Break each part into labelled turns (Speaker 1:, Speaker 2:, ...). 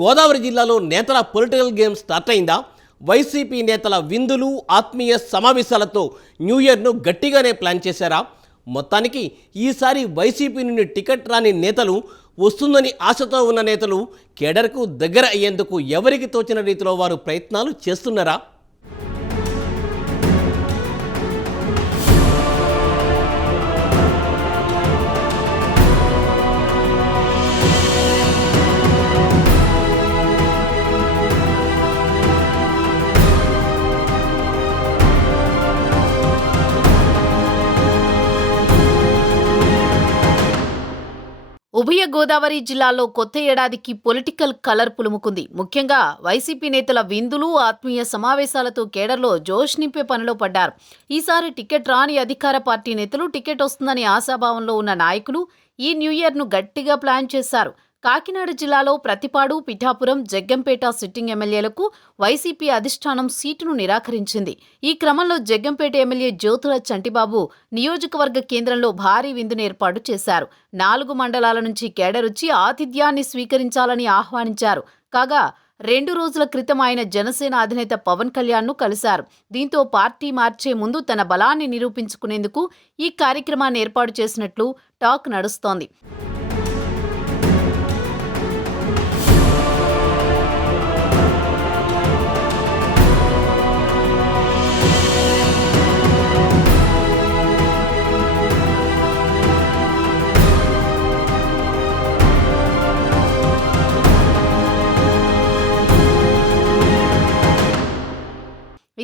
Speaker 1: గోదావరి జిల్లాలో నేతల political game start అయిందా? వైసీపీ నేతల విందులు ఆత్మీయ సమావేశాలతో న్యూ ఇయర్ను గట్టిగానే ప్లాన్ చేశారా? మొత్తానికి ఈసారి వైసీపీ నుండి టికెట్ రాని నేతలు వస్తుందని ఆశతో ఉన్న నేతలు కేడర్కు దగ్గర అయ్యేందుకు ఎవరికి తోచిన రీతిలో వారు ప్రయత్నాలు చేస్తున్నారా?
Speaker 2: ఉభయ గోదావరి జిల్లాలో కొత్త ఏడాదికి పొలిటికల్ కలర్ పులుముకుంది. ముఖ్యంగా వైసీపీ నేతల విందులు ఆత్మీయ సమావేశాలతో కేడర్లో జోష్ నింపే పనిలో పడ్డారు. ఈసారి టికెట్ రాని అధికార పార్టీ నేతలు టికెట్ వస్తుందని ఆశాభావంలో ఉన్న నాయకులు ఈ న్యూ ఇయర్ను గట్టిగా ప్లాన్ చేశారు. కాకినాడ జిల్లాలో ప్రతిపాడు పిఠాపురం జగ్గంపేట సిట్టింగ్ ఎమ్మెల్యేలకు వైసీపీ అధిష్టానం సీటును నిరాకరించింది. ఈ క్రమంలో జగ్గంపేట ఎమ్మెల్యే జ్యోతుల చంటిబాబు నియోజకవర్గ కేంద్రంలో భారీ విందును ఏర్పాటు చేశారు. నాలుగు మండలాల నుంచి కేడరొచ్చి ఆతిథ్యాన్ని స్వీకరించాలని ఆహ్వానించారు. కాగా రెండు రోజుల క్రితం ఆయన జనసేన అధినేత పవన్ కళ్యాణ్ను కలిశారు. దీంతో పార్టీ మార్చే ముందు తన బలాన్ని నిరూపించుకునేందుకు ఈ కార్యక్రమాన్ని ఏర్పాటు చేసినట్లు టాక్ నడుస్తోంది.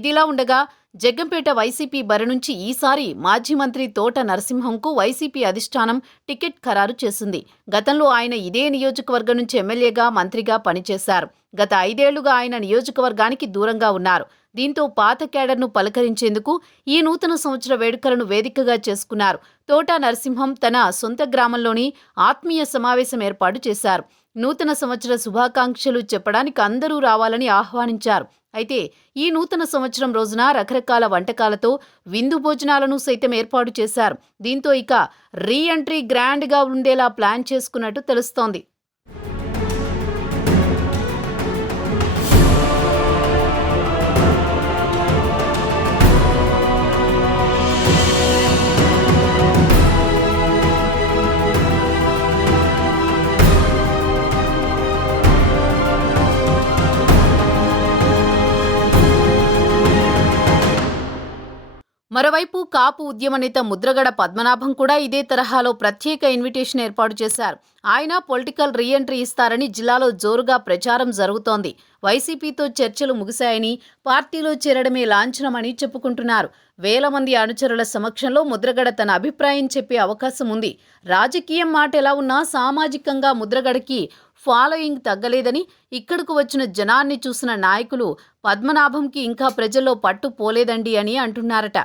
Speaker 2: ఇదిలా ఉండగా జగ్గంపేట వైసీపీ బరి నుంచి ఈసారి మాజీ మంత్రి తోట నరసింహంకు వైసీపీ అధిష్టానం టికెట్ ఖరారు చేసింది. గతంలో ఆయన ఇదే నియోజకవర్గం నుంచి ఎమ్మెల్యేగా మంత్రిగా పనిచేశారు. గత ఐదేళ్ళుగా ఆయన నియోజకవర్గానికి దూరంగా ఉన్నారు. దీంతో పాత కేడర్ను పలకరించేందుకు ఈ నూతన సంవత్సర వేడుకలను వేదికగా చేసుకున్నారు. తోట నరసింహం తన సొంత గ్రామంలోని ఆత్మీయ సమావేశం ఏర్పాటు చేశారు. నూతన సంవత్సర శుభాకాంక్షలు చెప్పడానికి అందరూ రావాలని ఆహ్వానించారు. అయితే ఈ నూతన సంవత్సరం రోజున రకరకాల వంటకాలతో విందు భోజనాలను సైతం ఏర్పాటు చేశారు. దీంతో ఇక రీ ఎంట్రీ గ్రాండ్గా ఉండేలా ప్లాన్ చేసుకున్నట్టు తెలుస్తోంది. మరోవైపు కాపు ఉద్యమ నేత ముద్రగడ పద్మనాభం కూడా ఇదే తరహాలో ప్రత్యేక ఇన్విటేషన్ ఏర్పాటు చేశారు. ఆయన పొలిటికల్ రీఎంట్రీ ఇస్తారని జిల్లాలో జోరుగా ప్రచారం జరుగుతోంది. వైసీపీతో చర్చలు ముగిశాయని పార్టీలో చేరడమే లాంఛనమని చెప్పుకుంటున్నారు. వేల మంది అనుచరుల సమక్షంలో ముద్రగడ తన అభిప్రాయం చెప్పే అవకాశం ఉంది. రాజకీయం మాట ఎలా ఉన్నా సామాజికంగా ముద్రగడకి ఫాలోయింగ్ తగ్గలేదని ఇక్కడకు వచ్చిన జనాన్ని చూసిన నాయకులు పద్మనాభంకి ఇంకా ప్రజల్లో పట్టు పోలేదండి అని అంటున్నారట.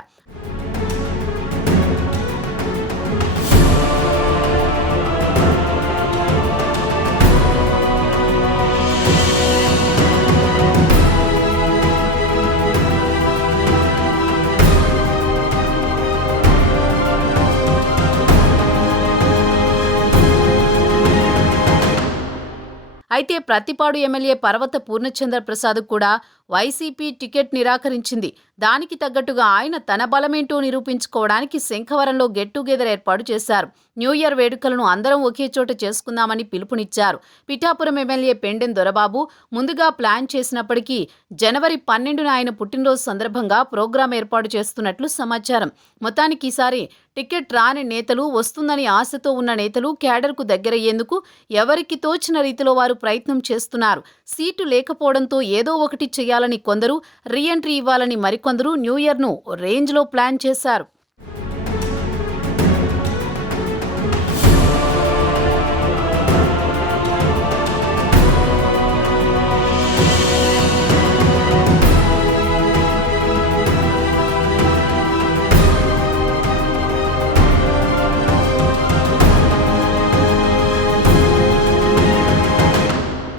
Speaker 2: అయితే ప్రతిపాడు ఎమ్మెల్యే పర్వత పూర్ణచంద్ర ప్రసాద్ కూడా వైసీపీ టికెట్ నిరాకరించింది. దానికి తగ్గట్టుగా ఆయన తన బలమేంటో నిరూపించుకోవడానికి శంఖవరంలో గెట్ టుగెదర్ ఏర్పాటు చేశారు. న్యూ ఇయర్ వేడుకలను అందరం ఒకే చోట చేసుకుందామని పిలుపునిచ్చారు. పిఠాపురం ఎమ్మెల్యే పెండెన్ దొరబాబు ముందుగా ప్లాన్ చేసినప్పటికీ జనవరి పన్నెండున ఆయన పుట్టినరోజు సందర్భంగా ప్రోగ్రాం ఏర్పాటు చేస్తున్నట్లు సమాచారం. మొత్తానికి ఈసారి టికెట్ రాని నేతలు వస్తుందని ఆశతో ఉన్న నేతలు క్యాడర్కు దగ్గరయ్యేందుకు ఎవరికి తోచిన రీతిలో వారు ప్రయత్నం చేస్తున్నారు. సీటు లేకపోవడంతో ఏదో ఒకటి చేయాలని కొందరు రీఎంట్రీ ఇవ్వాలని మరికొందరు న్యూ ఇయర్ను రేంజ్లో ప్లాన్ చేశారు.